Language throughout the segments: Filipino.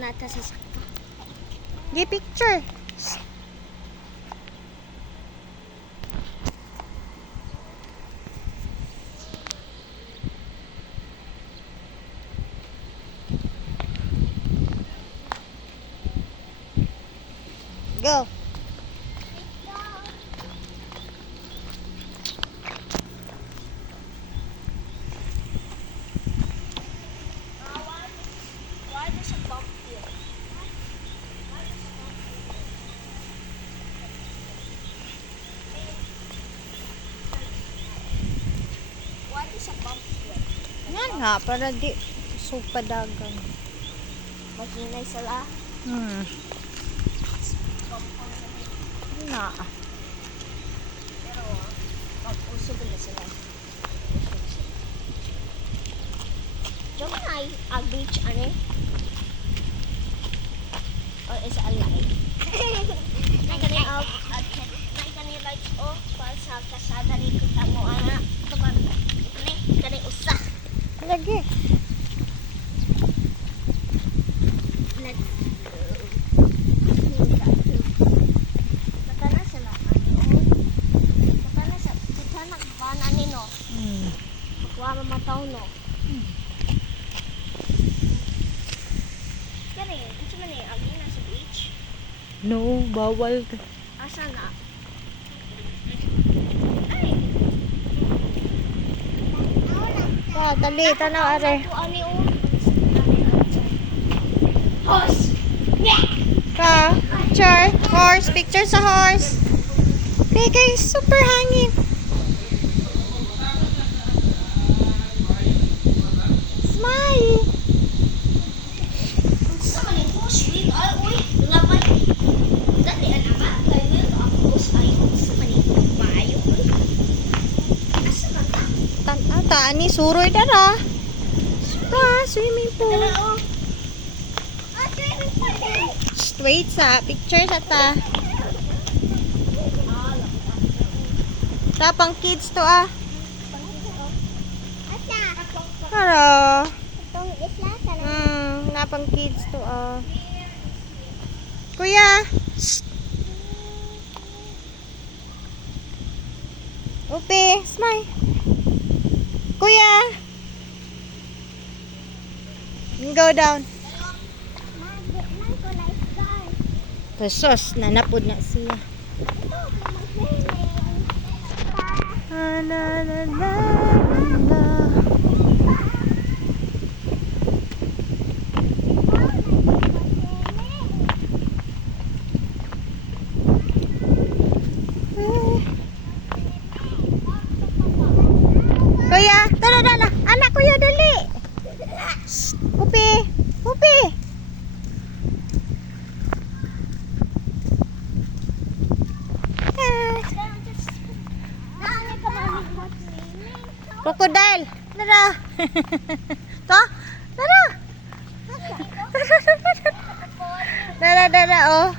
nata sa sakto. Gi picture. Go. Why there's a bump here? Why there's a bump here? Yan nga, para di supadagan. Mahinay sila. Na. Pero, pag-uso ba na sila? Diyan mo na ay beach, ano? Or is it a light? Nagkani lights off para sa kasada rin kita mo, ana. Ito ba? Kani usa. Lagi. Let's go. Baka na sila, ano? Baka na sa, kita nagbana ni, no? Kuha mamataw, no? Kani, ito man eh, agi na sa beach. No, bawal. Asa na? Ay! Ya, dali, tanaw are. Ito, ani, oh. Horse! Ka, picture, horse, picture sa horse. Kay, super hangin. Smile. Sa maning horse, wait, ay, uy, lamay. Dati, ano ba? Kaya mo yung ang horse, ay, sa maning maayo, uy. Asa man ka? Ata, ni suroy dara. Ka, swimming pool. Dala, oh. Ah, swimming pool, eh. Shh, wait sa picture sa ta. Tapang kids to ah. Asa? Karo. Itong isla, sana. Napang kids to ah. Kuya. Shh. Upe, smile. Kuya. Go down. Pesos, nanapod na siya. La la la la la. Kuya, tara na. Anak kuya, dali. Shh, Upi, Upi. Crocodile. Tara. To? Tara. Tara, oh.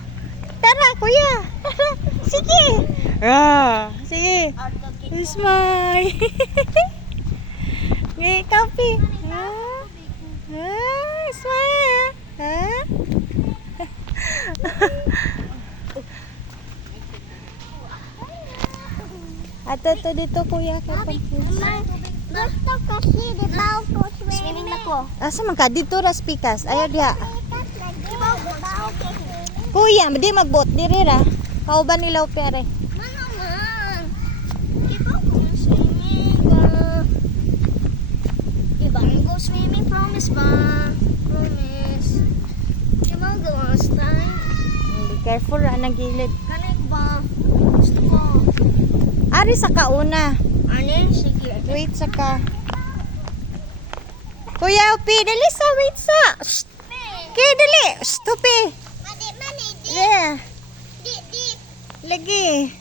Tara, kuya. Tara. Sige. Sige. Smile. Ngay, coffee. Smile. Ato to dito kuya kapag Gusto kasi, di ba ako swimming na ko? asa man ka dito ras pikas ayo diha. Di ba ako swimming? Kuya di magbot diri ra kauban nila opere. Mano man. Di ba ako swimming ba? Di ba go swimming? Promise ba? Promise. Di ba go last time? Be careful ra nang gilid. Kanay ko ba? Gusto ko. Ari sa kauna. Ano? Sige. Wait sa ka. Kuya upi dali sa wait sa. Kaya dali. Stupi. Mani, Yeah. di. Lagi.